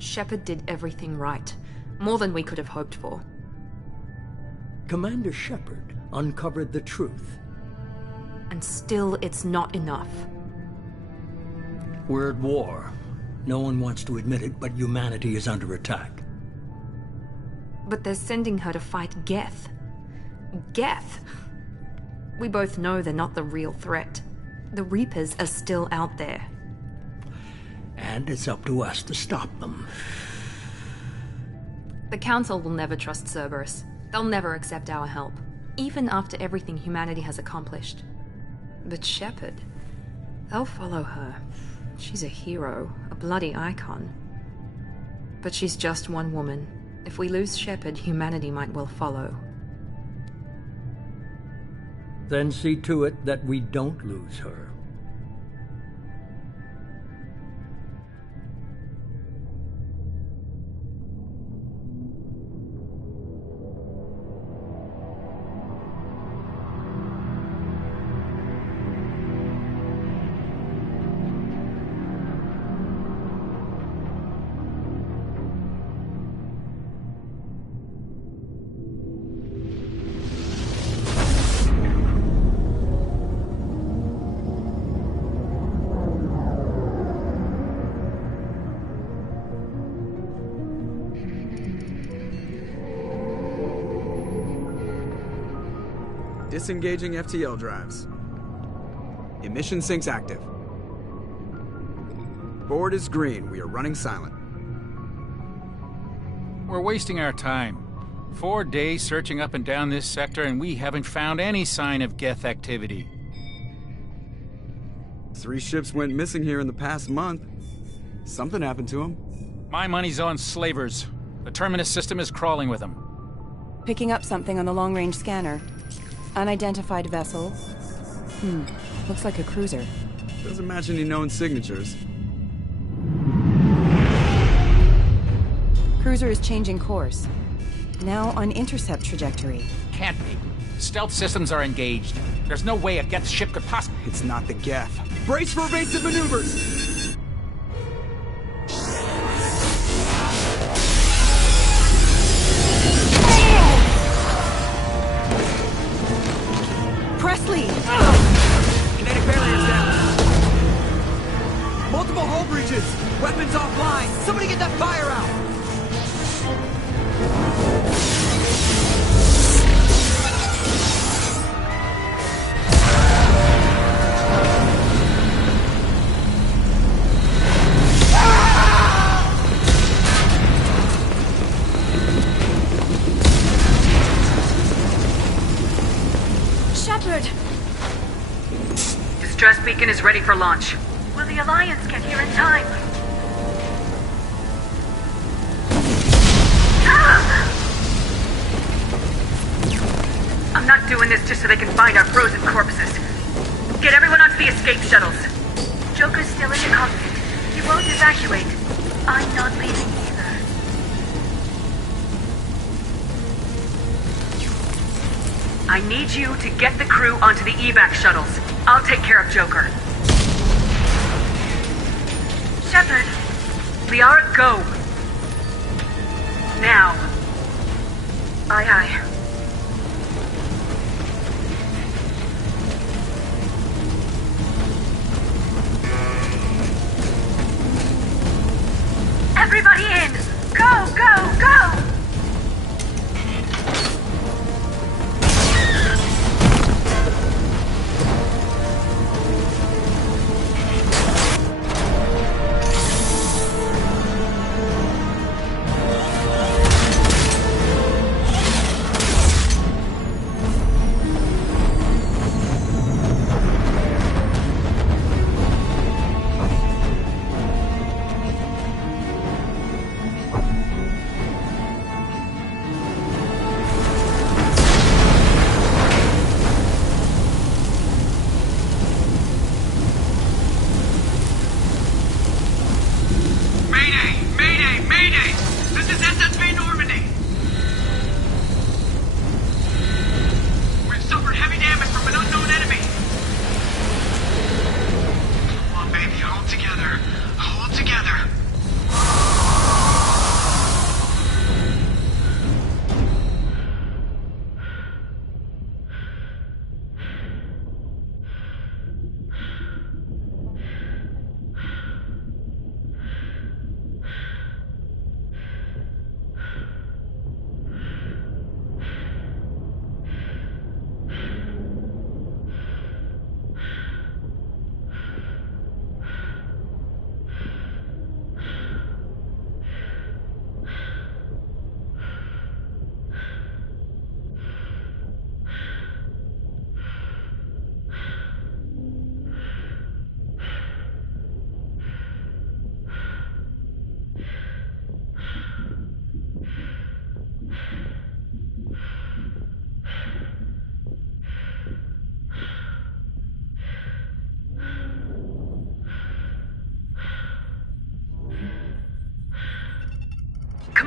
Shepard did everything right. More than we could have hoped for. Commander Shepard uncovered the truth. And still, it's not enough. We're at war. No one wants to admit it, but humanity is under attack. But they're sending her to fight Geth. Geth! We both know they're not the real threat. The Reapers are still out there. And it's up to us to stop them. The Council will never trust Cerberus. They'll never accept our help, even after everything humanity has accomplished. But Shepard, they'll follow her. She's a hero, a bloody icon. But she's just one woman. If we lose Shepard, humanity might well follow. Then see to it that we don't lose her. Disengaging FTL drives. Emission sinks active. Board is green. We are running silent. We're wasting our time. 4 days searching up and down this sector, and we haven't found any sign of Geth activity. 3 ships went missing here in the past month. Something happened to them. My money's on slavers. The Terminus system is crawling with them. Picking up something on the long-range scanner. Unidentified vessel. Looks like a cruiser. Doesn't match any known signatures. Cruiser is changing course. Now on intercept trajectory. Can't be. Stealth systems are engaged. There's no way a Geth ship could possibly... It's not the Geth. Brace for evasive maneuvers! Presley! Kinetic barriers down. Multiple hull breaches. Weapons offline. Somebody get that fire out. Distress beacon is ready for launch. Will the Alliance get here in time? I'm not doing this just so they can find our frozen corpses. Get everyone onto the escape shuttles. Joker's still in the cockpit. He won't evacuate. I'm not leaving either. I need you to get the crew onto the evac shuttles. I'll take care of Joker. Shepard. Liara, go. Now. Aye, aye. Everybody in! Go, go, go!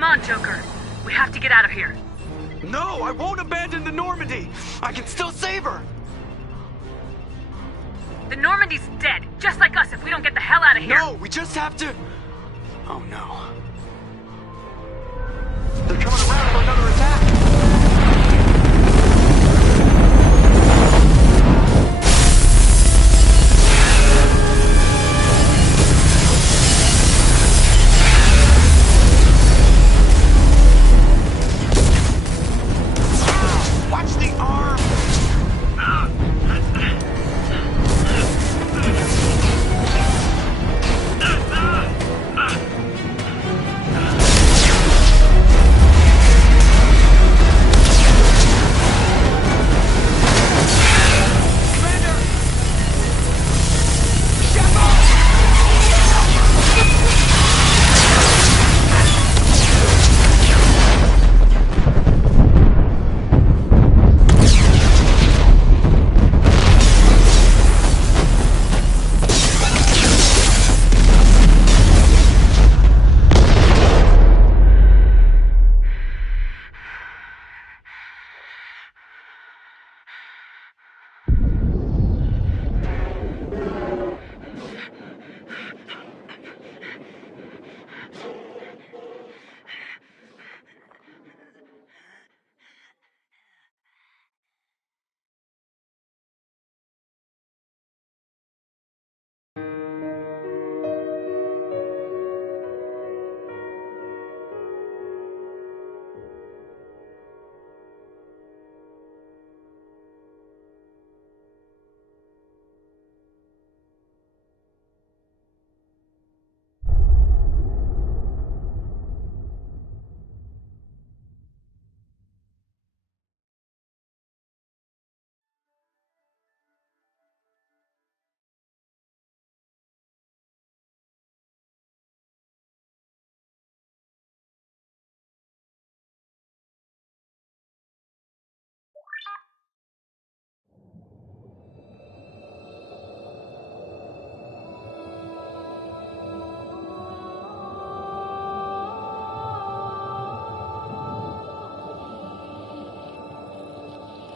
Come on, Joker. We have to get out of here. No, I won't abandon the Normandy. I can still save her. The Normandy's dead, just like us if we don't get the hell out of here. No, we just have to... Oh no. They're coming around for another attack. Watch the arm!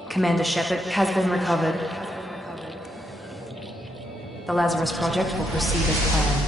Commander Shepard has been recovered. The Lazarus Project will proceed as planned.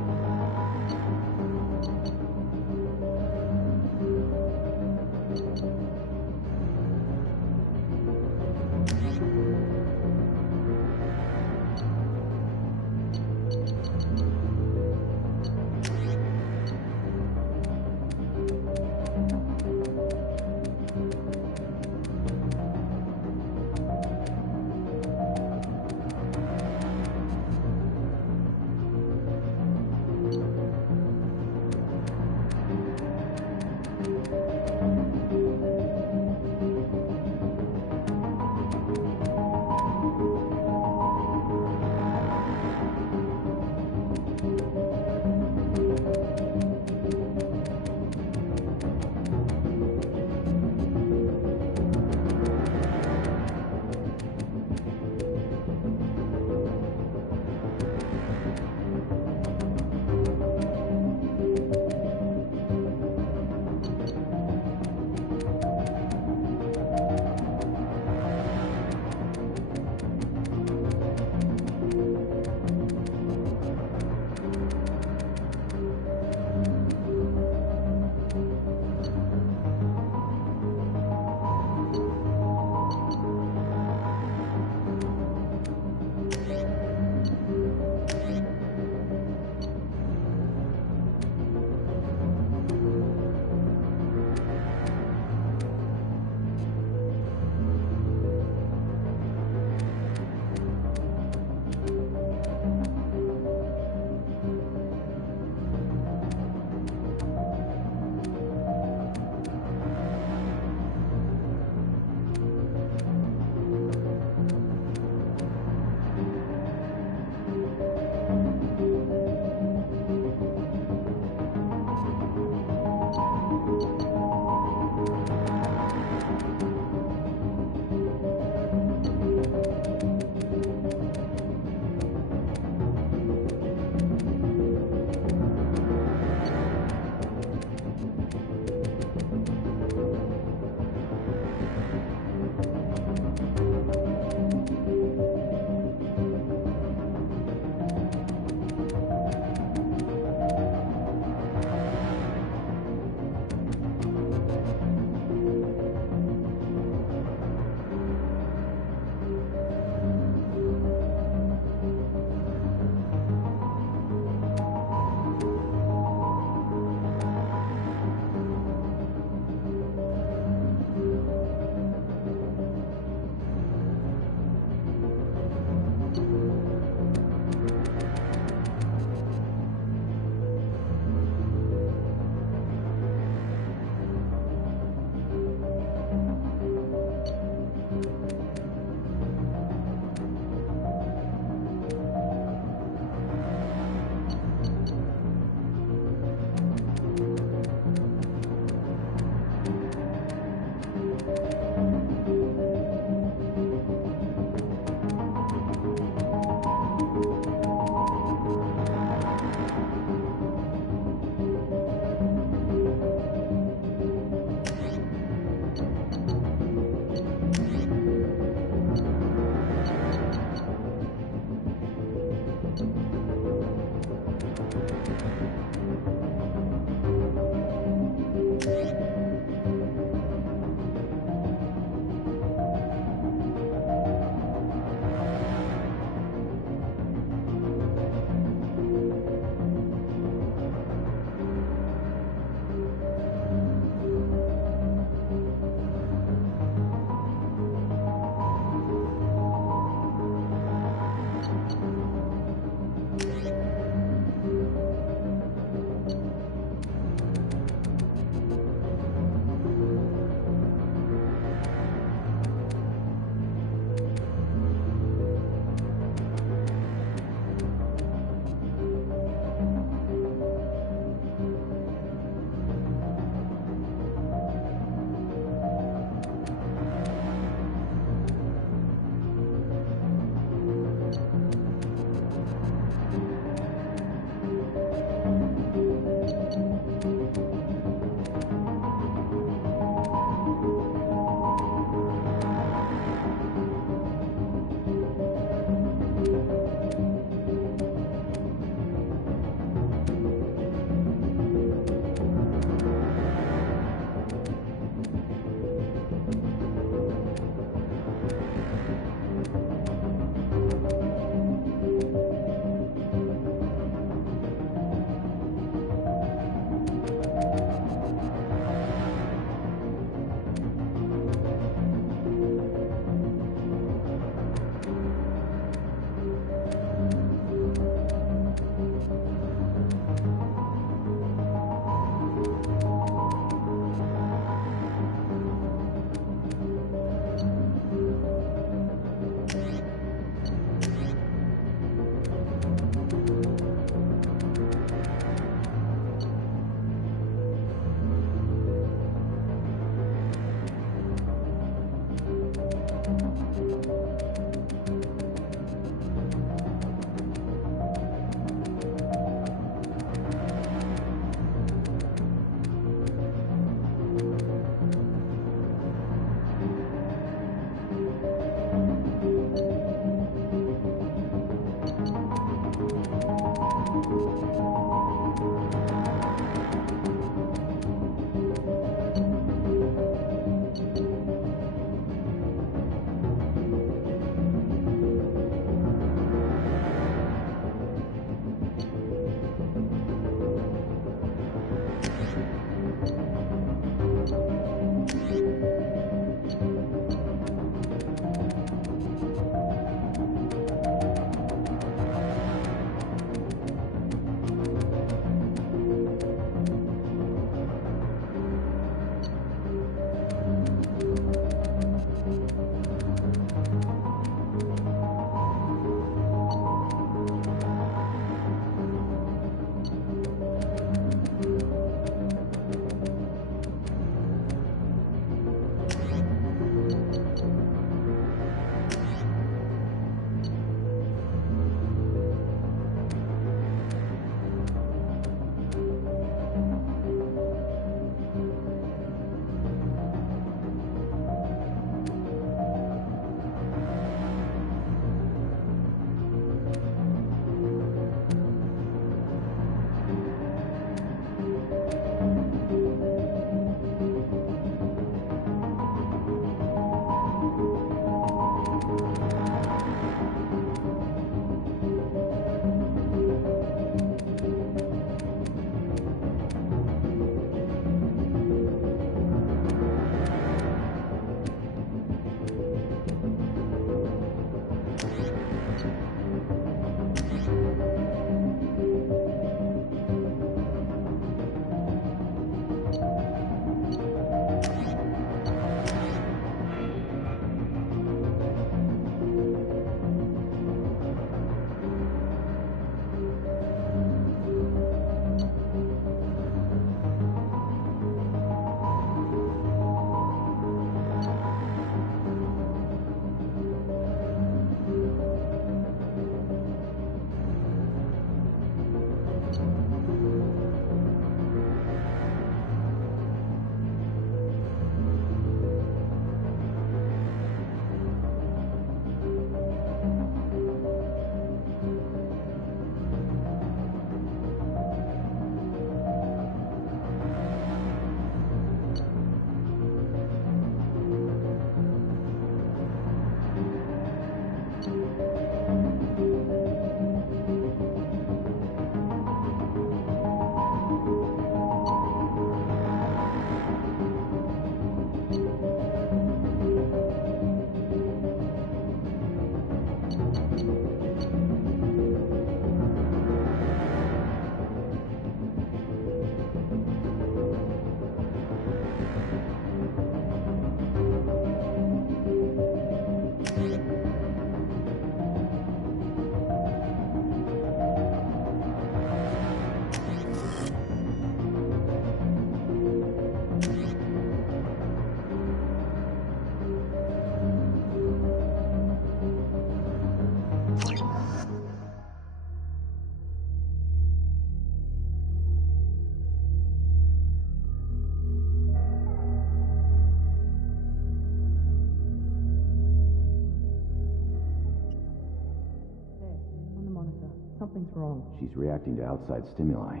Something's wrong. She's reacting to outside stimuli,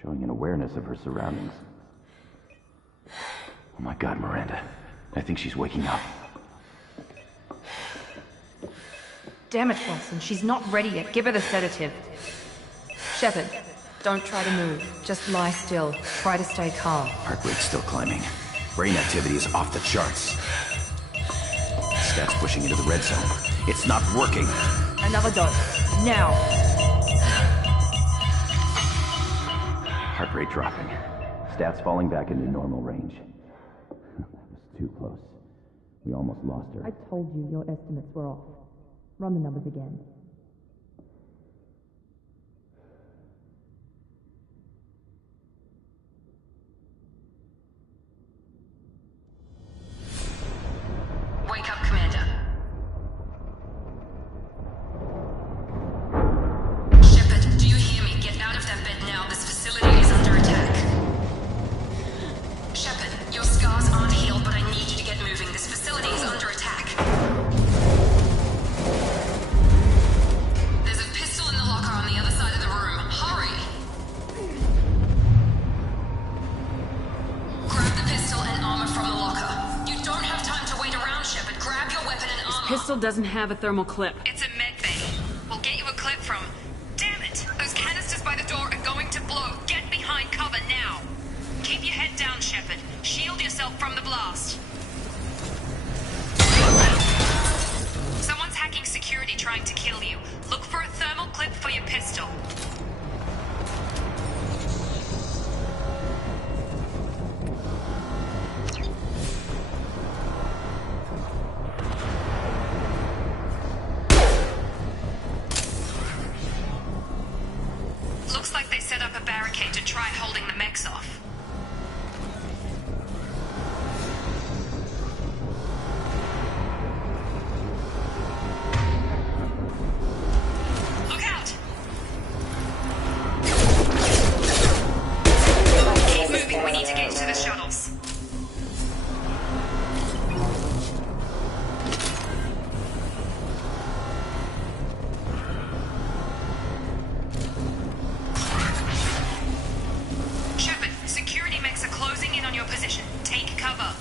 showing an awareness of her surroundings. Oh my God, Miranda. I think she's waking up. Damn it, Watson. She's not ready yet. Give her the sedative. Shepard, don't try to move. Just lie still. Try to stay calm. Heart rate's still climbing. Brain activity is off the charts. Stats pushing into the red zone. It's not working. Another dose. Now. Heart rate dropping. Stats falling back into normal range. That was too close. We almost lost her. I told you your estimates were off. Run the numbers again. Wake up, Commander. Shepard, do you hear me? Get out of that bed now. This facility is under attack. Shepard, your scars aren't healed, but I need you to get moving. This facility is under attack. There's a pistol in the locker on the other side of the room. Hurry! Grab the pistol and armor from the locker. You don't have time to wait around, Shepard. Grab your weapon and armor. Pistol doesn't have a thermal clip. It's a med bay. We'll get you a clip from... Damn it! Those canisters by the door are going to blow. Get behind cover now. Keep your head down, Shepard. Shield yourself from the blast. Someone's hacking security trying to kill you. Look for a thermal clip for your pistol. Looks like they set up a barricade to try holding the mechs off. Look out! Keep moving, we need to get into the shuttles. Shepard, security mechs are closing in on your position. Take cover.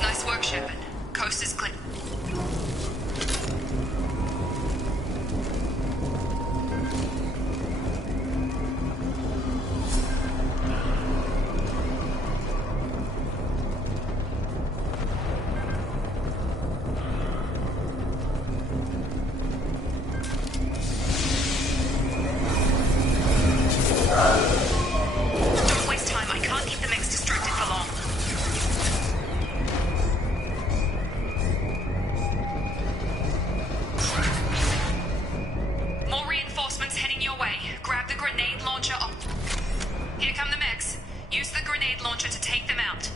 Nice work, Shepard. Coast is clear. Don't waste time. I can't keep the mechs distracted for long. More reinforcements heading your way. Grab the grenade launcher up. Here come the mechs. Use the grenade launcher to take them out.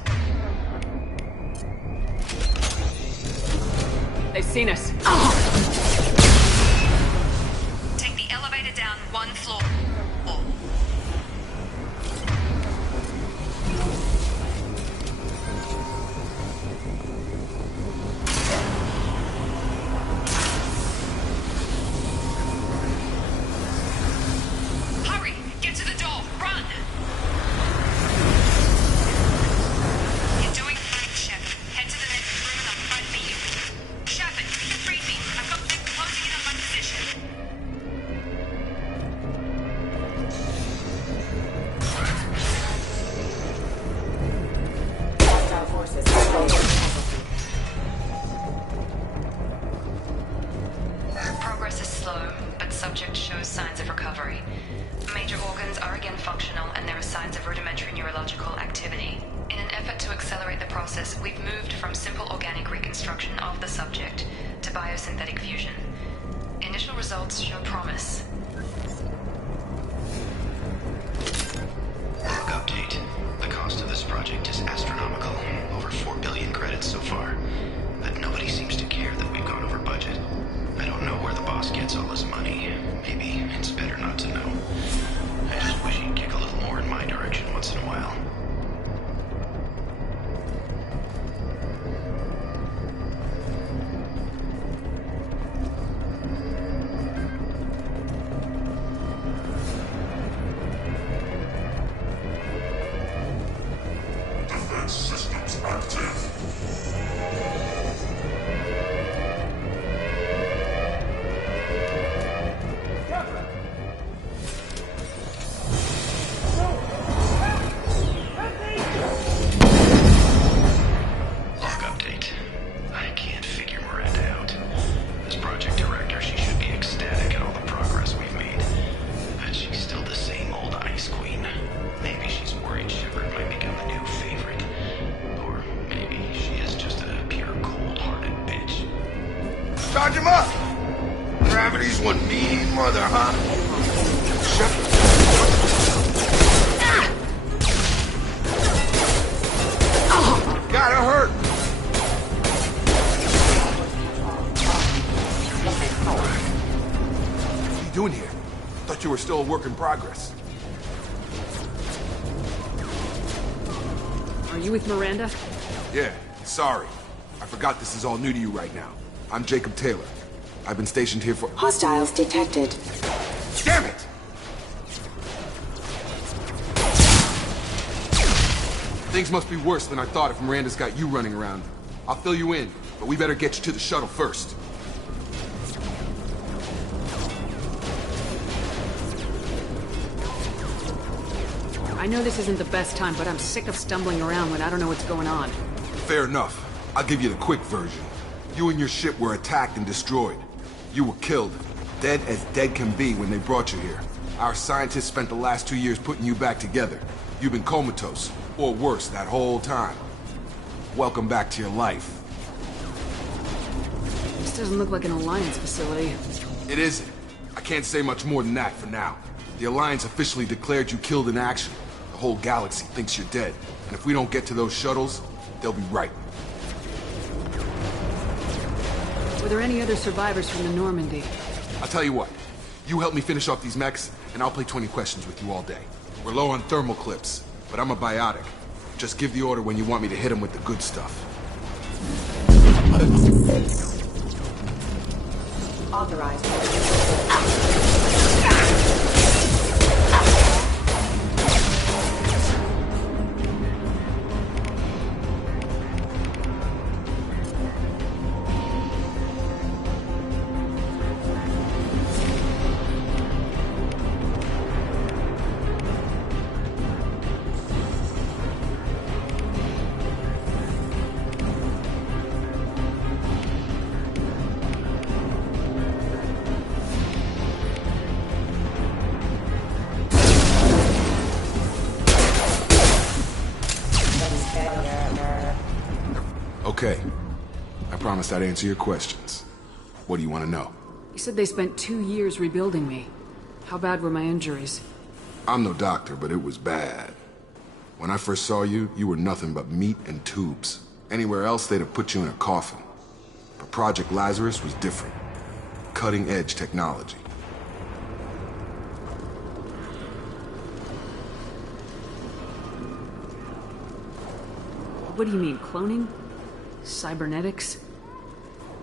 They've seen us. Take the elevator down one floor. Hurry! Get to the door! Run! You're doing fine, Shep. Head to the next room and I'll try to meet you. Shepard, retrieve me. I've got them closing in on my position. Progress is slow, but subject shows signs of recovery. Major organs are again functional, and there are signs of rudimentary neurological activity. In an effort to accelerate the process, we've moved from simple organic reconstruction of the subject to biosynthetic fusion. Initial results show promise. Log update. The cost of this project is astronomical. Over 4 billion credits so far. But nobody seems to care that we've gone over budget. I don't know where the boss gets all his money. Maybe it's better not to know. I just wish he'd kick a little more in my direction once in a while. Charge him up! Gravity's one mean mother, huh? Gotta hurt! What are you doing here? Thought you were still a work in progress. Are you with Miranda? Yeah, sorry. I forgot this is all new to you right now. I'm Jacob Taylor. I've been stationed here for— Hostiles detected. Damn it! Things must be worse than I thought if Miranda's got you running around. I'll fill you in, but we better get you to the shuttle first. I know this isn't the best time, but I'm sick of stumbling around when I don't know what's going on. Fair enough. I'll give you the quick version. You and your ship were attacked and destroyed. You were killed. Dead as dead can be when they brought you here. Our scientists spent the last 2 years putting you back together. You've been comatose, or worse, that whole time. Welcome back to your life. This doesn't look like an Alliance facility. It isn't. I can't say much more than that for now. The Alliance officially declared you killed in action. The whole galaxy thinks you're dead. And if we don't get to those shuttles, they'll be right. Were there any other survivors from the Normandy? I'll tell you what. You help me finish off these mechs, and I'll play 20 questions with you all day. We're low on thermal clips, but I'm a biotic. Just give the order when you want me to hit them with the good stuff. Authorized. Okay. I promised I'd answer your questions. What do you want to know? You said they spent 2 years rebuilding me. How bad were my injuries? I'm no doctor, but it was bad. When I first saw you, you were nothing but meat and tubes. Anywhere else, they'd have put you in a coffin. But Project Lazarus was different. Cutting-edge technology. What do you mean, cloning? Cybernetics?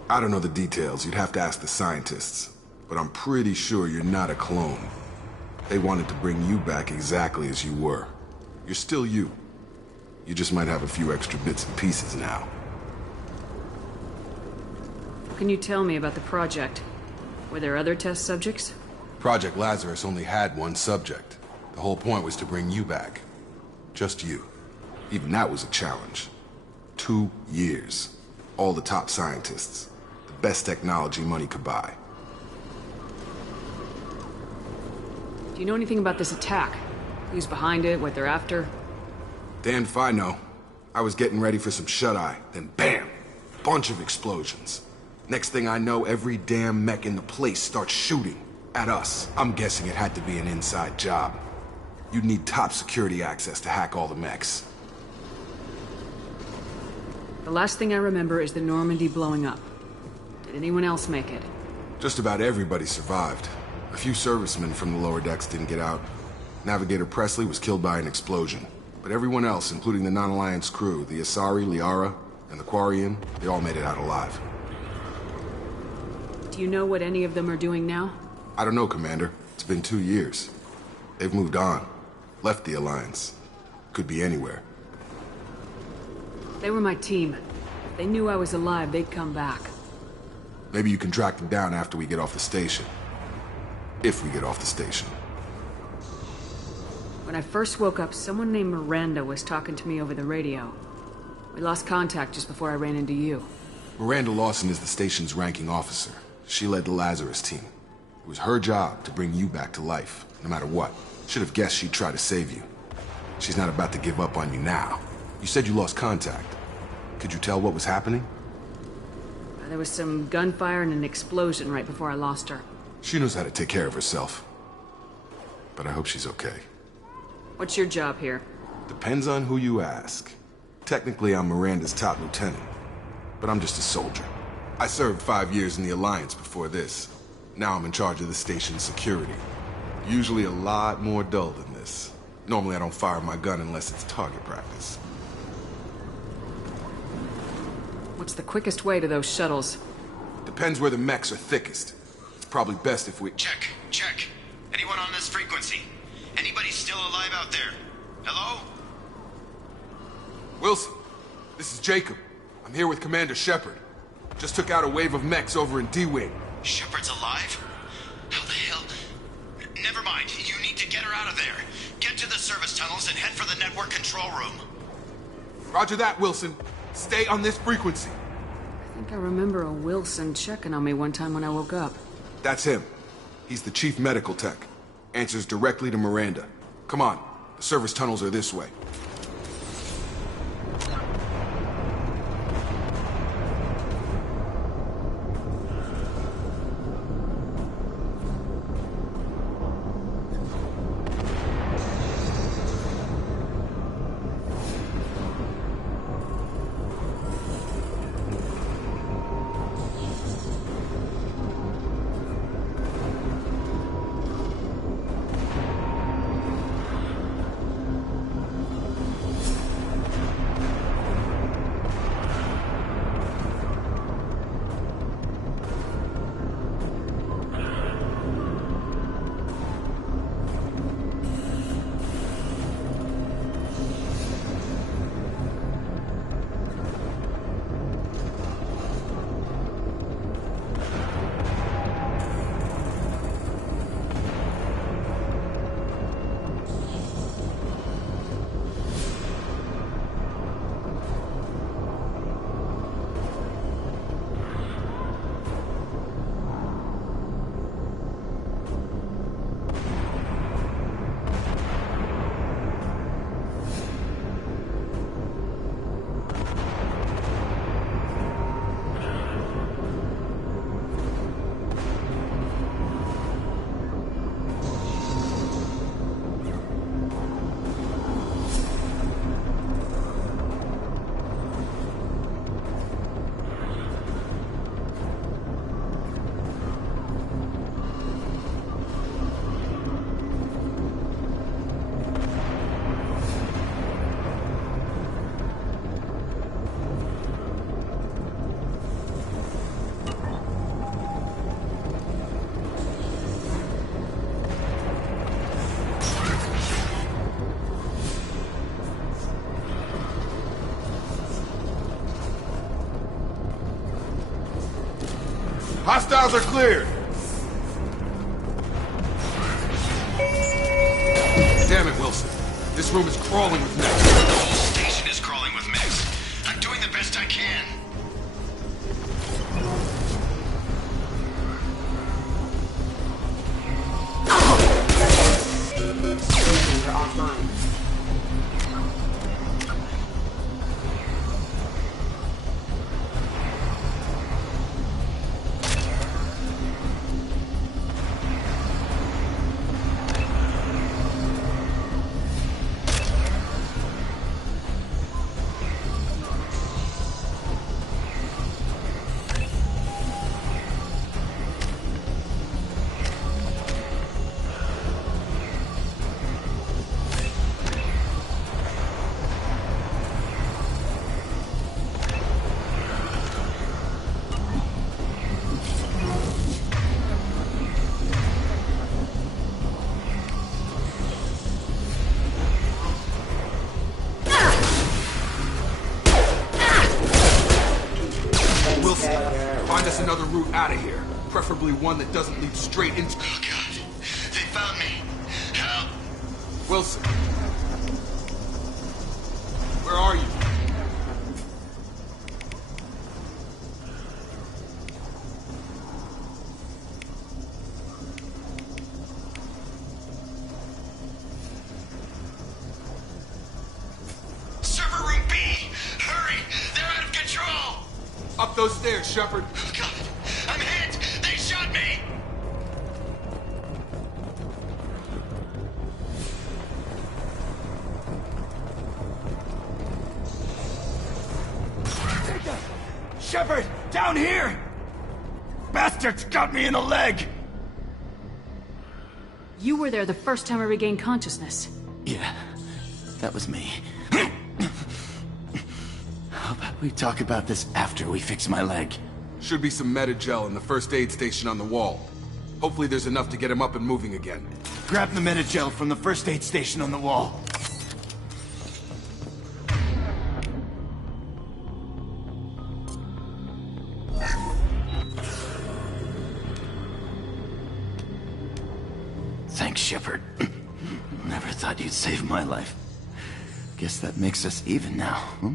I don't know the details. You'd have to ask the scientists. But I'm pretty sure you're not a clone. They wanted to bring you back exactly as you were. You're still you. You just might have a few extra bits and pieces now. What can you tell me about the project? Were there other test subjects? Project Lazarus only had one subject. The whole point was to bring you back. Just you. Even that was a challenge. 2 years. All the top scientists. The best technology money could buy. Do you know anything about this attack? Who's behind it, what they're after? Damned if I know. I was getting ready for some shut-eye, then bam! Bunch of explosions. Next thing I know, every damn mech in the place starts shooting at us. I'm guessing it had to be an inside job. You'd need top security access to hack all the mechs. The last thing I remember is the Normandy blowing up. Did anyone else make it? Just about everybody survived. A few servicemen from the lower decks didn't get out. Navigator Presley was killed by an explosion. But everyone else, including the non-Alliance crew, the Asari, Liara, and the Quarian, they all made it out alive. Do you know what any of them are doing now? I don't know, Commander. It's been 2 years. They've moved on. Left the Alliance. Could be anywhere. They were my team. If they knew I was alive, they'd come back. Maybe you can track them down after we get off the station. If we get off the station. When I first woke up, someone named Miranda was talking to me over the radio. We lost contact just before I ran into you. Miranda Lawson is the station's ranking officer. She led the Lazarus team. It was her job to bring you back to life, no matter what. Should have guessed she'd try to save you. She's not about to give up on you now. You said you lost contact. Could you tell what was happening? There was some gunfire and an explosion right before I lost her. She knows how to take care of herself. But I hope she's okay. What's your job here? Depends on who you ask. Technically, I'm Miranda's top lieutenant. But I'm just a soldier. I served 5 years in the Alliance before this. Now I'm in charge of the station's security. Usually a lot more dull than this. Normally I don't fire my gun unless it's target practice. What's the quickest way to those shuttles? Depends where the mechs are thickest. It's probably best if we... Check. Anyone on this frequency? Anybody still alive out there? Hello? Wilson, this is Jacob. I'm here with Commander Shepard. Just took out a wave of mechs over in D-Wing. Shepard's alive? How the hell? Never mind. You need to get her out of there. Get to the service tunnels and head for the network control room. Roger that, Wilson. Stay on this frequency. I think I remember a Wilson checking on me one time when I woke up. That's him. He's the chief medical tech. Answers directly to Miranda. Come on. The service tunnels are this way. Hostiles are cleared! Damn it, Wilson. This room is crawling with mechs. The whole station is crawling with mechs. I'm doing the best I can. You're offline. There's another route out of here. Preferably one that doesn't lead straight into... Oh, God. They found me. Help! Wilson. Where are you? Server room B! Hurry! They're out of control! Up those stairs, Shepard. Oh, God! I'm hit! They shot me! Shepard! Down here! Bastards got me in the leg! You were there the first time I regained consciousness. Yeah, that was me. How about we talk about this after we fix my leg? Should be some Metagel in the first aid station on the wall. Hopefully there's enough to get him up and moving again. Grab the Metagel from the first aid station on the wall. Thanks, Shepard. Never thought you'd save my life. Guess that makes us even now, hmm?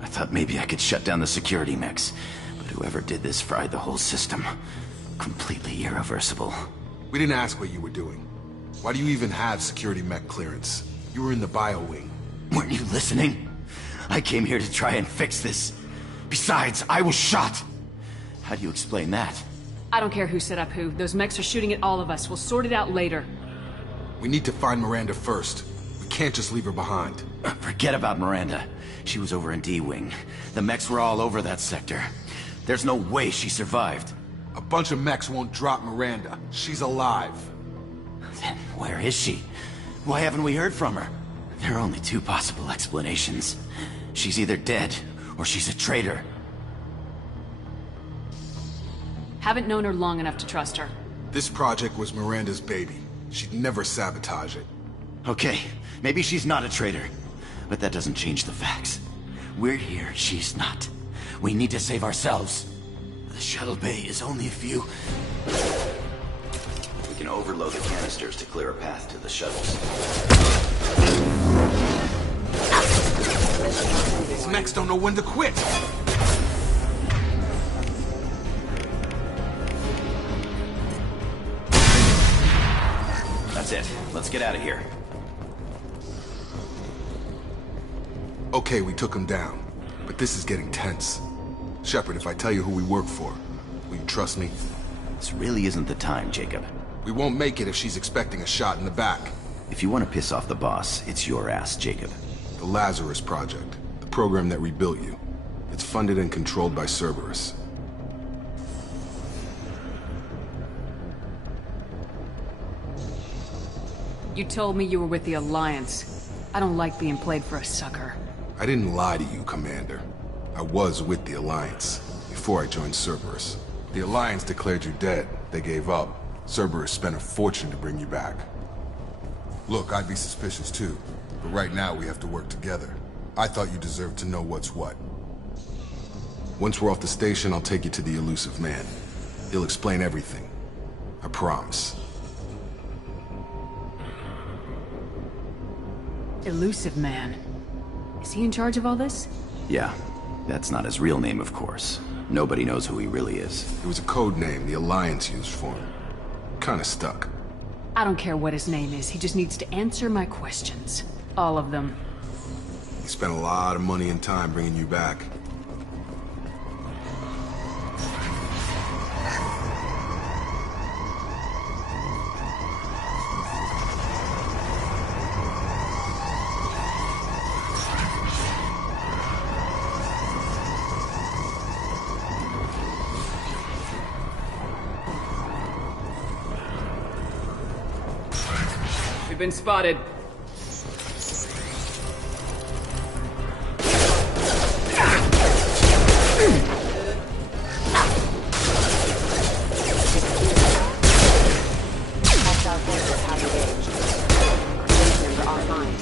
I thought maybe I could shut down the security mechs, but whoever did this fried the whole system. Completely irreversible. We didn't ask what you were doing. Why do you even have security mech clearance? You were in the bio wing. Weren't you listening? I came here to try and fix this. Besides, I was shot. How do you explain that? I don't care who set up who. Those mechs are shooting at all of us. We'll sort it out later. We need to find Miranda first. We can't just leave her behind. Forget about Miranda. She was over in D-Wing. The mechs were all over that sector. There's no way she survived. A bunch of mechs won't drop Miranda. She's alive. Then where is she? Why haven't we heard from her? There are only two possible explanations. She's either dead, or she's a traitor. Haven't known her long enough to trust her. This project was Miranda's baby. She'd never sabotage it. Okay, maybe she's not a traitor. But that doesn't change the facts. We're here, she's not. We need to save ourselves. The shuttle bay is only a few... We can overload the canisters to clear a path to the shuttles. These mechs don't know when to quit. That's it. Let's get out of here. Okay, we took him down. But this is getting tense. Shepard, if I tell you who we work for, will you trust me? This really isn't the time, Jacob. We won't make it if she's expecting a shot in the back. If you want to piss off the boss, it's your ass, Jacob. The Lazarus Project. The program that rebuilt you. It's funded and controlled by Cerberus. You told me you were with the Alliance. I don't like being played for a sucker. I didn't lie to you, Commander. I was with the Alliance, before I joined Cerberus. The Alliance declared you dead. They gave up. Cerberus spent a fortune to bring you back. Look, I'd be suspicious too, but right now we have to work together. I thought you deserved to know what's what. Once we're off the station, I'll take you to the elusive man. He'll explain everything. I promise. Elusive man. Is he in charge of all this? Yeah. That's not his real name, of course. Nobody knows who he really is. It was a code name the Alliance used for him. Kinda stuck. I don't care what his name is. He just needs to answer my questions. All of them. He spent a lot of money and time bringing you back. We've been spotted. Hostile forces have engaged. Base member online.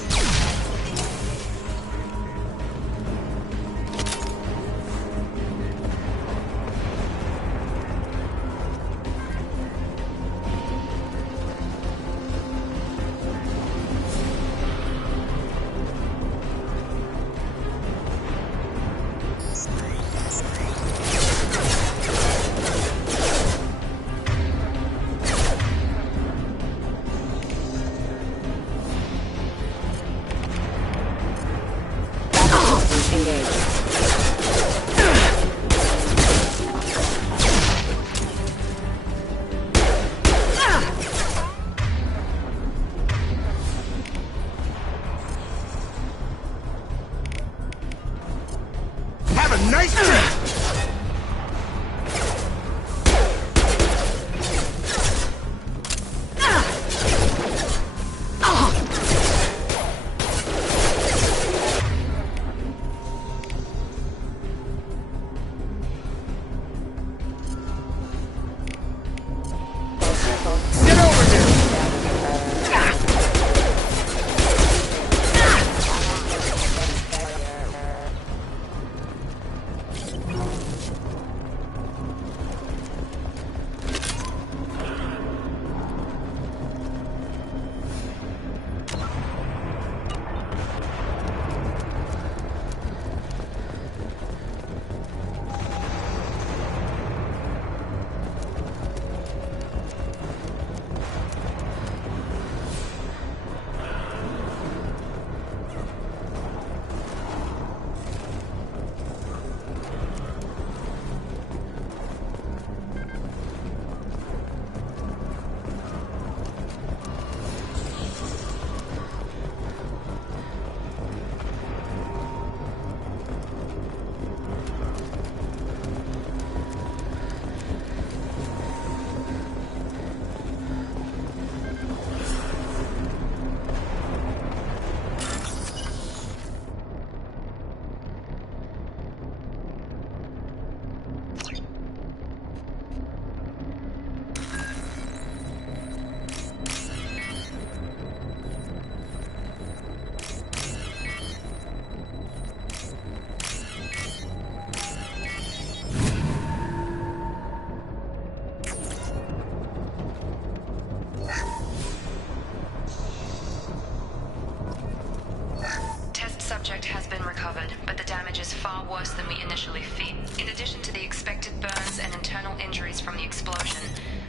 damage is far worse than we initially feared. In addition to the expected burns and internal injuries from the explosion,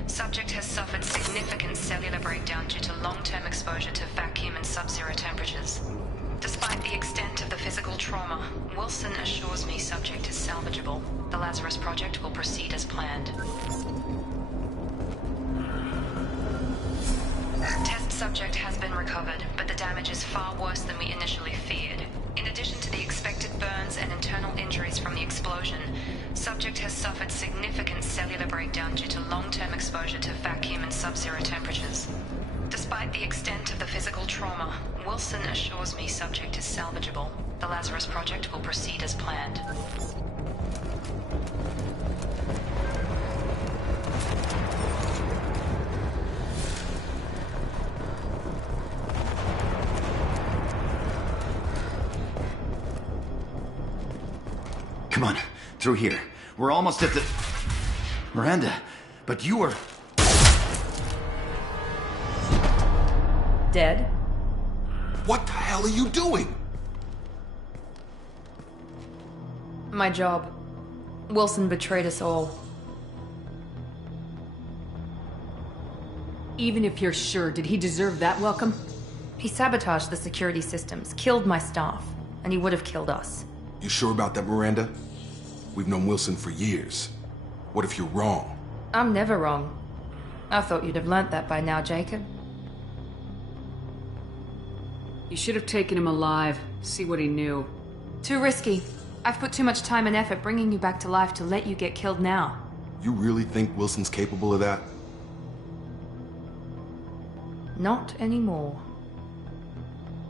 subject has suffered significant cellular breakdown due to long-term exposure to vacuum and sub-zero temperatures. Despite the extent of the physical trauma, Wilson assures me subject is salvageable. The Lazarus Project will proceed as planned. Test subject has been recovered, but the damage is far worse than we initially feared. In addition to the expected burns and internal injuries from the explosion, subject has suffered significant cellular breakdown due to long-term exposure to vacuum and sub-zero temperatures. Despite the extent of the physical trauma, Wilson assures me subject is salvageable. The Lazarus Project will proceed as planned. Come on, through here. We're almost at the... Miranda, but you were... Dead? What the hell are you doing? My job. Wilson betrayed us all. Even if you're sure, did he deserve that welcome? He sabotaged the security systems, killed my staff, and he would have killed us. You sure about that, Miranda? We've known Wilson for years. What if you're wrong? I'm never wrong. I thought you'd have learnt that by now, Jacob. You should have taken him alive, see what he knew. Too risky. I've put too much time and effort bringing you back to life to let you get killed now. You really think Wilson's capable of that? Not anymore.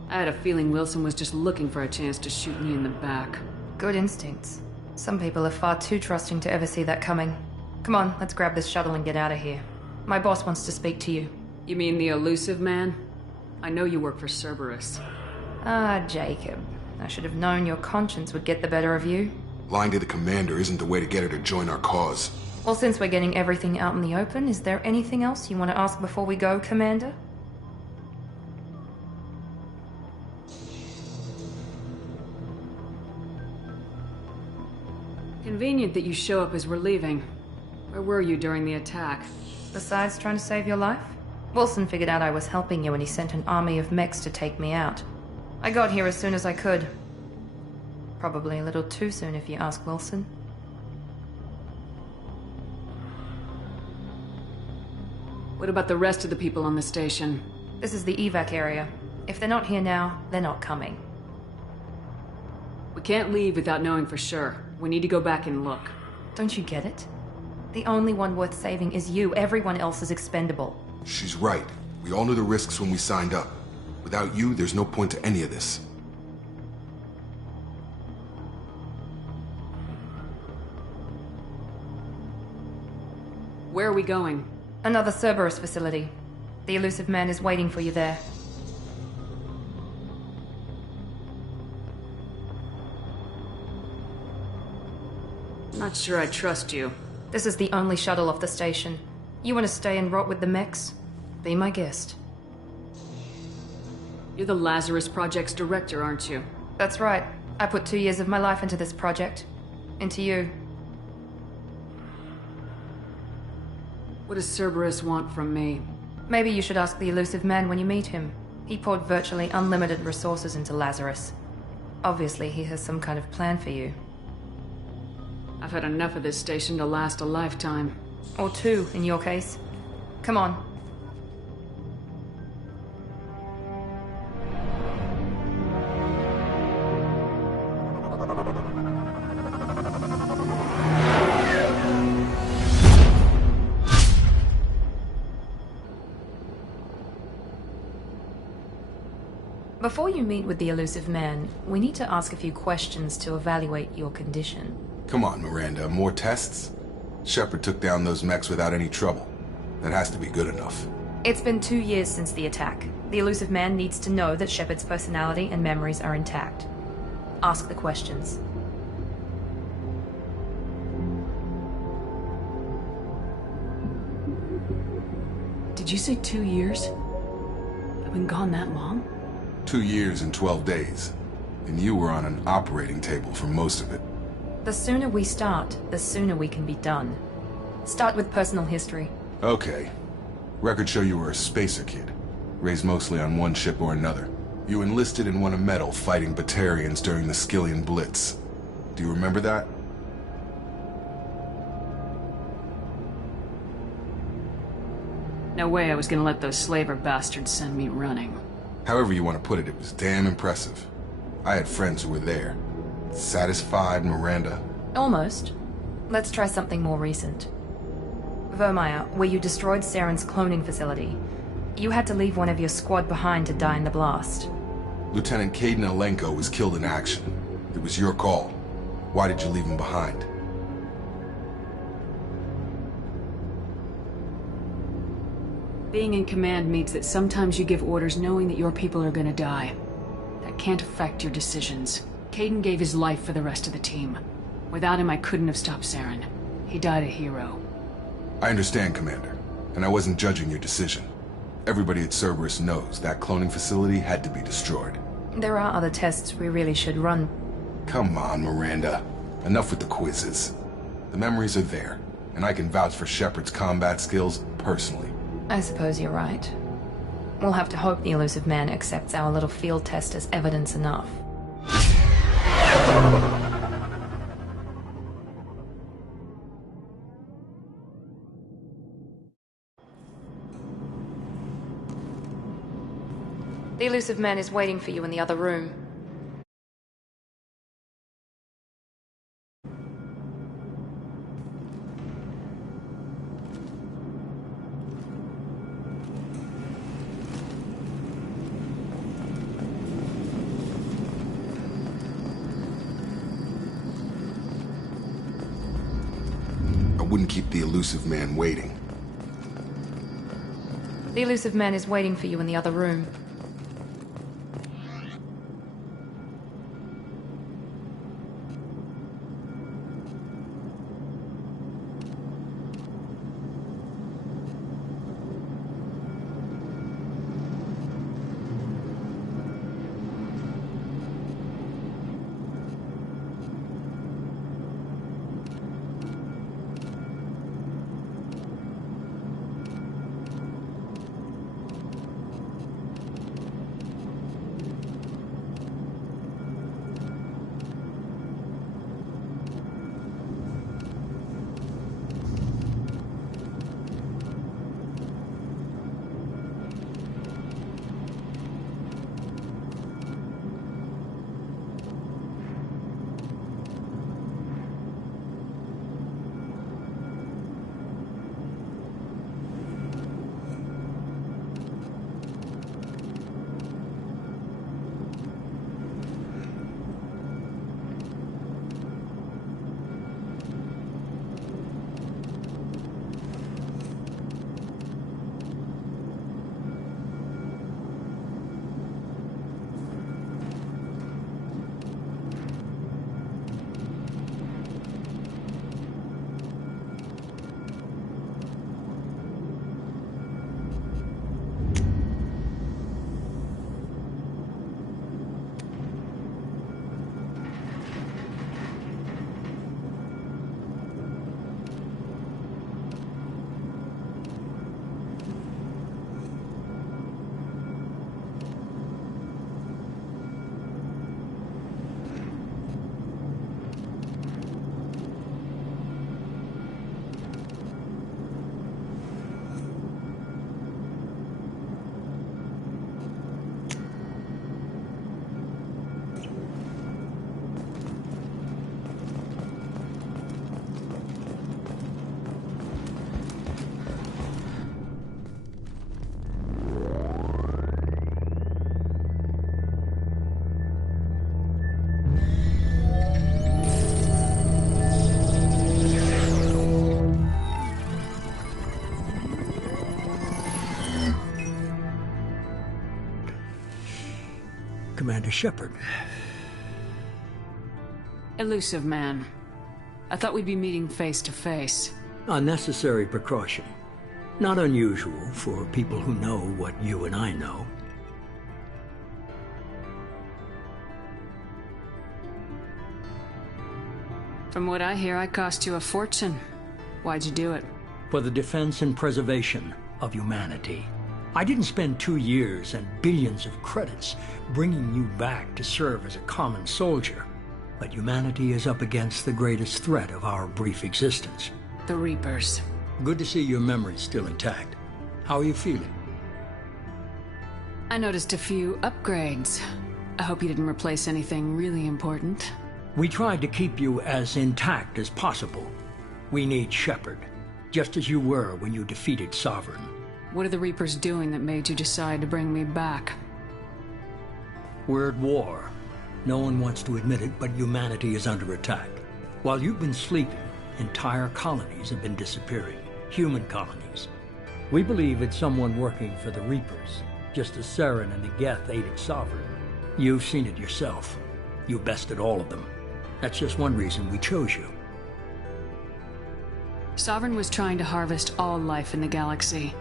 I had a feeling Wilson was just looking for a chance to shoot me in the back. Good instincts. Some people are far too trusting to ever see that coming. Come on, let's grab this shuttle and get out of here. My boss wants to speak to you. You mean the elusive man? I know you work for Cerberus. Ah, Jacob. I should have known your conscience would get the better of you. Lying to the commander isn't the way to get her to join our cause. Well, since we're getting everything out in the open, is there anything else you want to ask before we go, Commander? Convenient that you show up as we're leaving. Where were you during the attack? Besides trying to save your life? Wilson figured out I was helping you when he sent an army of mechs to take me out. I got here as soon as I could. Probably a little too soon if you ask Wilson. What about the rest of the people on the station? This is the evac area. If they're not here now, they're not coming. We can't leave without knowing for sure. We need to go back and look. Don't you get it? The only one worth saving is you. Everyone else is expendable. She's right. We all knew the risks when we signed up. Without you, there's no point to any of this. Where are we going? Another Cerberus facility. The elusive man is waiting for you there. Not sure I trust you. This is the only shuttle off the station. You want to stay and rot with the mechs? Be my guest. You're the Lazarus Project's director, aren't you? That's right. I put 2 years of my life into this project. Into you. What does Cerberus want from me? Maybe you should ask the elusive man when you meet him. He poured virtually unlimited resources into Lazarus. Obviously, he has some kind of plan for you. I've had enough of this station to last a lifetime. Or 2, in your case. Come on. Before you meet with the elusive man, we need to ask a few questions to evaluate your condition. Come on, Miranda, more tests? Shepard took down those mechs without any trouble. That has to be good enough. It's been 2 years since the attack. The elusive man needs to know that Shepard's personality and memories are intact. Ask the questions. Did you say 2 years? I've been gone that long? 2 years and 12 days. And you were on an operating table for most of it. The sooner we start, the sooner we can be done. Start with personal history. Okay. Records show you were a spacer kid, raised mostly on one ship or another. You enlisted and won a medal fighting Batarians during the Skillian Blitz. Do you remember that? No way I was gonna let those slaver bastards send me running. However you want to put it, it was damn impressive. I had friends who were there. Satisfied, Miranda? Almost. Let's try something more recent. Vermeer, where you destroyed Saren's cloning facility. You had to leave one of your squad behind to die in the blast. Lieutenant Caden Alenko was killed in action. It was your call. Why did you leave him behind? Being in command means that sometimes you give orders knowing that your people are gonna die. That can't affect your decisions. Caden gave his life for the rest of the team. Without him, I couldn't have stopped Saren. He died a hero. I understand, Commander, and I wasn't judging your decision. Everybody at Cerberus knows that cloning facility had to be destroyed. There are other tests we really should run. Come on, Miranda. Enough with the quizzes. The memories are there, and I can vouch for Shepard's combat skills personally. I suppose you're right. We'll have to hope the Elusive Man accepts our little field test as evidence enough. The Elusive Man is waiting for you in the other room. I wouldn't keep the Elusive Man waiting. The Elusive Man is waiting for you in the other room. Commander Shepard. Elusive Man. I thought we'd be meeting face to face. A necessary precaution. Not unusual for people who know what you and I know. From what I hear, I cost you a fortune. Why'd you do it? For the defense and preservation of humanity. I didn't spend 2 years and billions of credits bringing you back to serve as a common soldier. But humanity is up against the greatest threat of our brief existence. The Reapers. Good to see your memory's still intact. How are you feeling? I noticed a few upgrades. I hope you didn't replace anything really important. We tried to keep you as intact as possible. We need Shepard, just as you were when you defeated Sovereign. What are the Reapers doing that made you decide to bring me back? We're at war. No one wants to admit it, but humanity is under attack. While you've been sleeping, entire colonies have been disappearing. Human colonies. We believe it's someone working for the Reapers, just as Saren and the Geth aided Sovereign. You've seen it yourself. You bested all of them. That's just one reason we chose you. Sovereign was trying to harvest all life in the galaxy.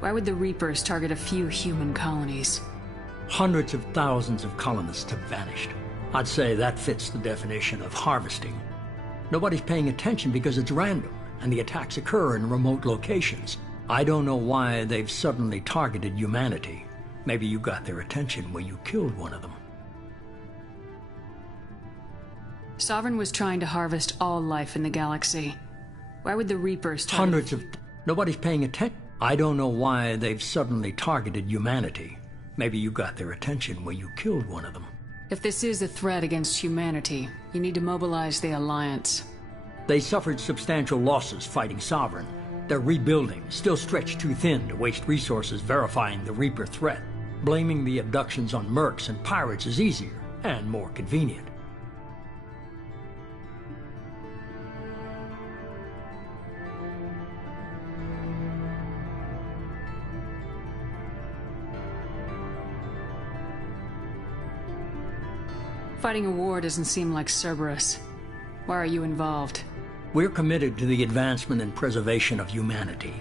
Why would the Reapers target a few human colonies? Hundreds of thousands of colonists have vanished. I'd say that fits the definition of harvesting. Nobody's paying attention because it's random, and the attacks occur in remote locations. I don't know why they've suddenly targeted humanity. Maybe you got their attention when you killed one of them. Sovereign was trying to harvest all life in the galaxy. Why would the Reapers target... Hundreds of... Nobody's paying attention. I don't know why they've suddenly targeted humanity. Maybe you got their attention when you killed one of them. If this is a threat against humanity, you need to mobilize the Alliance. They suffered substantial losses fighting Sovereign. They're rebuilding, still stretched too thin to waste resources verifying the Reaper threat. Blaming the abductions on mercs and pirates is easier and more convenient. Fighting a war doesn't seem like Cerberus. Why are you involved? We're committed to the advancement and preservation of humanity.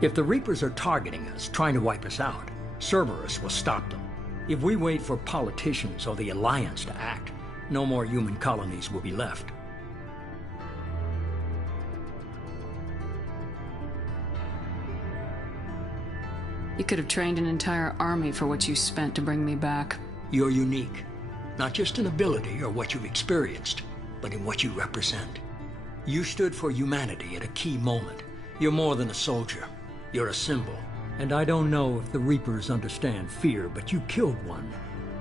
If the Reapers are targeting us, trying to wipe us out, Cerberus will stop them. If we wait for politicians or the Alliance to act, no more human colonies will be left. You could have trained an entire army for what you spent to bring me back. You're unique. Not just in ability or what you've experienced, but in what you represent. You stood for humanity at a key moment. You're more than a soldier. You're a symbol. And I don't know if the Reapers understand fear, but you killed one.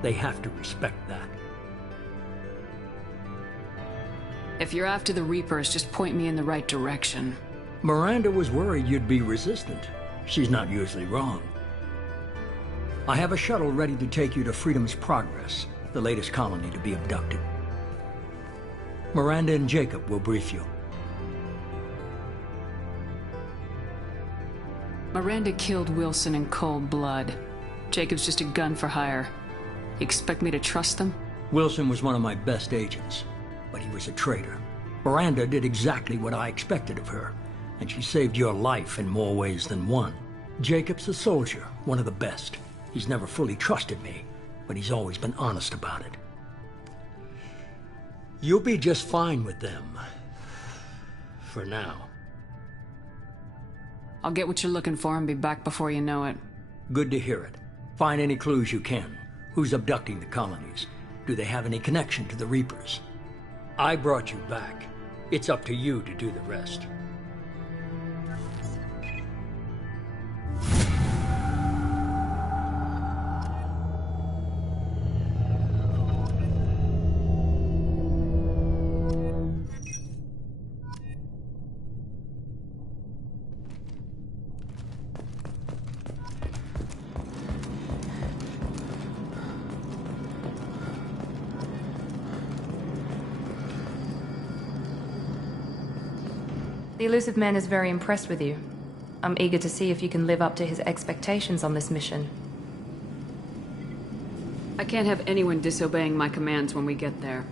They have to respect that. If you're after the Reapers, just point me in the right direction. Miranda was worried you'd be resistant. She's not usually wrong. I have a shuttle ready to take you to Freedom's Progress, the latest colony to be abducted. Miranda and Jacob will brief you. Miranda killed Wilson in cold blood. Jacob's just a gun for hire. You expect me to trust them? Wilson was one of my best agents, but he was a traitor. Miranda did exactly what I expected of her, and she saved your life in more ways than one. Jacob's a soldier, one of the best. He's never fully trusted me, but he's always been honest about it. You'll be just fine with them. For now. I'll get what you're looking for and be back before you know it. Good to hear it. Find any clues you can. Who's abducting the colonies? Do they have any connection to the Reapers? I brought you back. It's up to you to do the rest. The Elusive Man is very impressed with you. I'm eager to see if you can live up to his expectations on this mission. I can't have anyone disobeying my commands when we get there.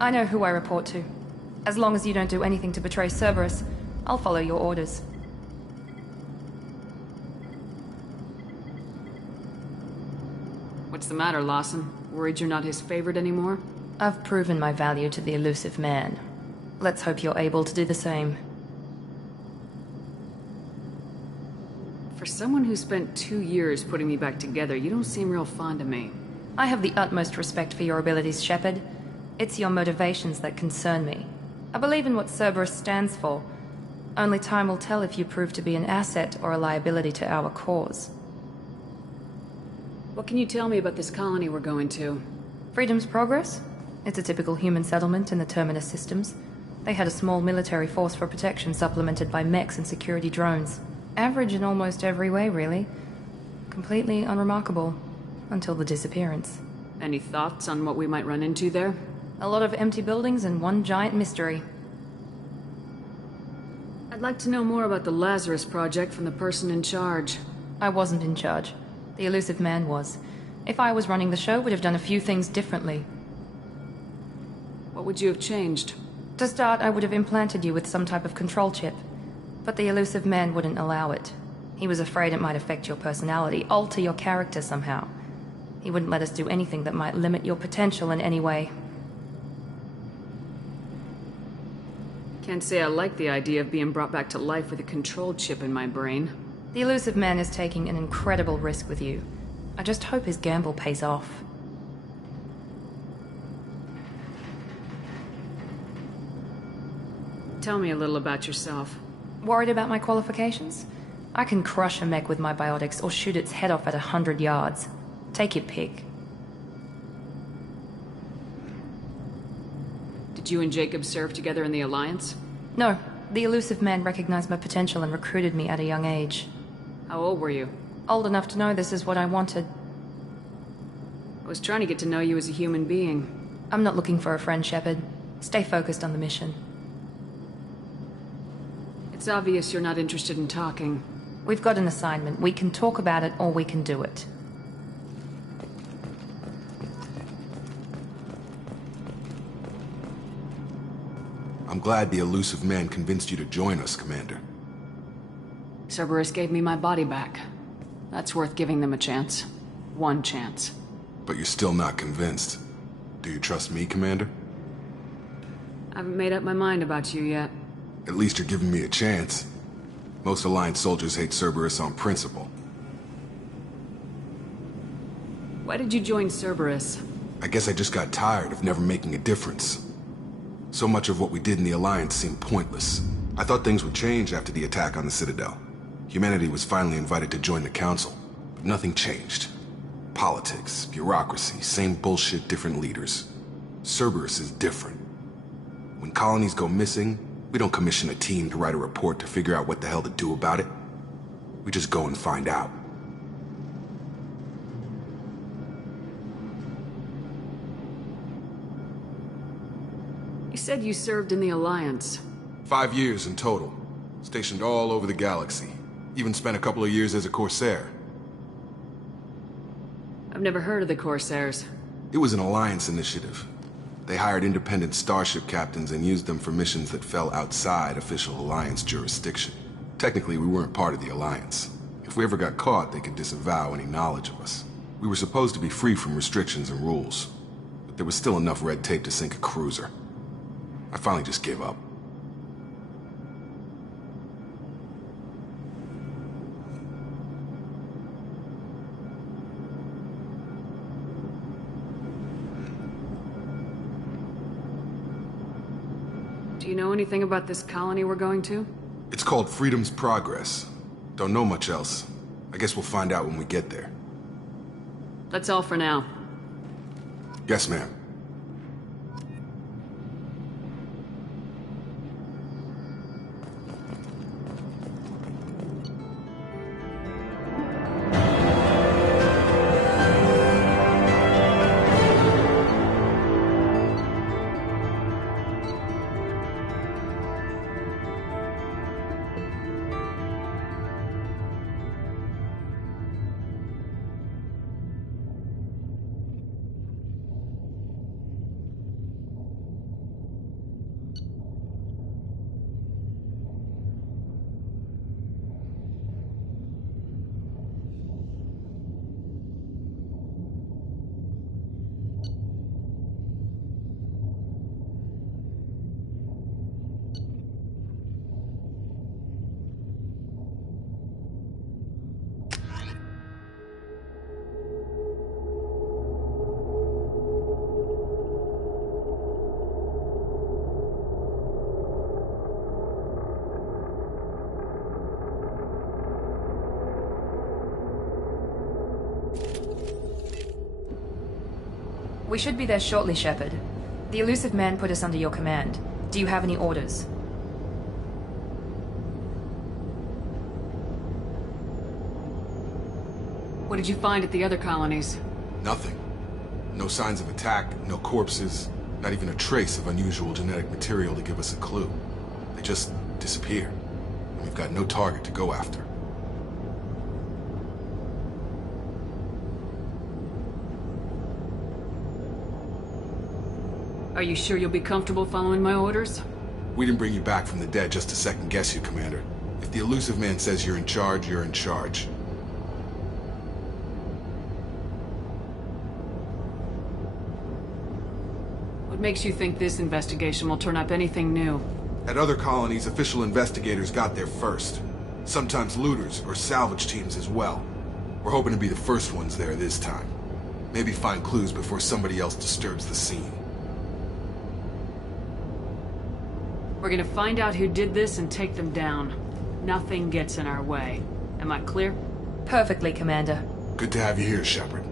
I know who I report to. As long as you don't do anything to betray Cerberus, I'll follow your orders. What's the matter, Lawson? Worried you're not his favorite anymore? I've proven my value to the Elusive Man. Let's hope you're able to do the same. For someone who spent 2 years putting me back together, you don't seem real fond of me. I have the utmost respect for your abilities, Shepard. It's your motivations that concern me. I believe in what Cerberus stands for. Only time will tell if you prove to be an asset or a liability to our cause. What can you tell me about this colony we're going to? Freedom's Progress? It's a typical human settlement in the Terminus systems. They had a small military force for protection supplemented by mechs and security drones. Average in almost every way, really. Completely unremarkable. Until the disappearance. Any thoughts on what we might run into there? A lot of empty buildings and one giant mystery. I'd like to know more about the Lazarus Project from the person in charge. I wasn't in charge. The elusive man was. If I was running the show, would have done a few things differently. What would you have changed? To start, I would have implanted you with some type of control chip. But the elusive man wouldn't allow it. He was afraid it might affect your personality, alter your character somehow. He wouldn't let us do anything that might limit your potential in any way. Can't say I like the idea of being brought back to life with a control chip in my brain. The elusive man is taking an incredible risk with you. I just hope his gamble pays off. Tell me a little about yourself. Worried about my qualifications? I can crush a mech with my biotics or shoot its head off at 100 yards. Take your pick. Did you and Jacob serve together in the Alliance? No. The elusive man recognized my potential and recruited me at a young age. How old were you? Old enough to know this is what I wanted. I was trying to get to know you as a human being. I'm not looking for a friend, Shepard. Stay focused on the mission. It's obvious you're not interested in talking. We've got an assignment. We can talk about it or we can do it. I'm glad the elusive man convinced you to join us, Commander. Cerberus gave me my body back. That's worth giving them a chance. One chance. But you're still not convinced. Do you trust me, Commander? I haven't made up my mind about you yet. At least you're giving me a chance. Most Alliance soldiers hate Cerberus on principle. Why did you join Cerberus? I guess I just got tired of never making a difference. So much of what we did in the Alliance seemed pointless. I thought things would change after the attack on the Citadel. Humanity was finally invited to join the Council, but nothing changed. Politics, bureaucracy, same bullshit, different leaders. Cerberus is different. When colonies go missing, we don't commission a team to write a report to figure out what the hell to do about it. We just go and find out. You said you served in the Alliance. 5 years in total. Stationed all over the galaxy. Even spent a couple of years as a Corsair. I've never heard of the Corsairs. It was an Alliance initiative. They hired independent starship captains and used them for missions that fell outside official Alliance jurisdiction. Technically, we weren't part of the Alliance. If we ever got caught, they could disavow any knowledge of us. We were supposed to be free from restrictions and rules, but there was still enough red tape to sink a cruiser. I finally just gave up. Do you know anything about this colony we're going to? It's called Freedom's Progress. Don't know much else. I guess we'll find out when we get there. That's all for now. Yes, ma'am. We should be there shortly, Shepard. The elusive man put us under your command. Do you have any orders? What did you find at the other colonies? Nothing. No signs of attack, no corpses, not even a trace of unusual genetic material to give us a clue. They just disappear. And we've got no target to go after. Are you sure you'll be comfortable following my orders? We didn't bring you back from the dead just to second guess you, Commander. If the elusive man says you're in charge, you're in charge. What makes you think this investigation will turn up anything new? At other colonies, official investigators got there first. Sometimes looters or salvage teams as well. We're hoping to be the first ones there this time. Maybe find clues before somebody else disturbs the scene. We're gonna find out who did this and take them down. Nothing gets in our way. Am I clear? Perfectly, Commander. Good to have you here, Shepard.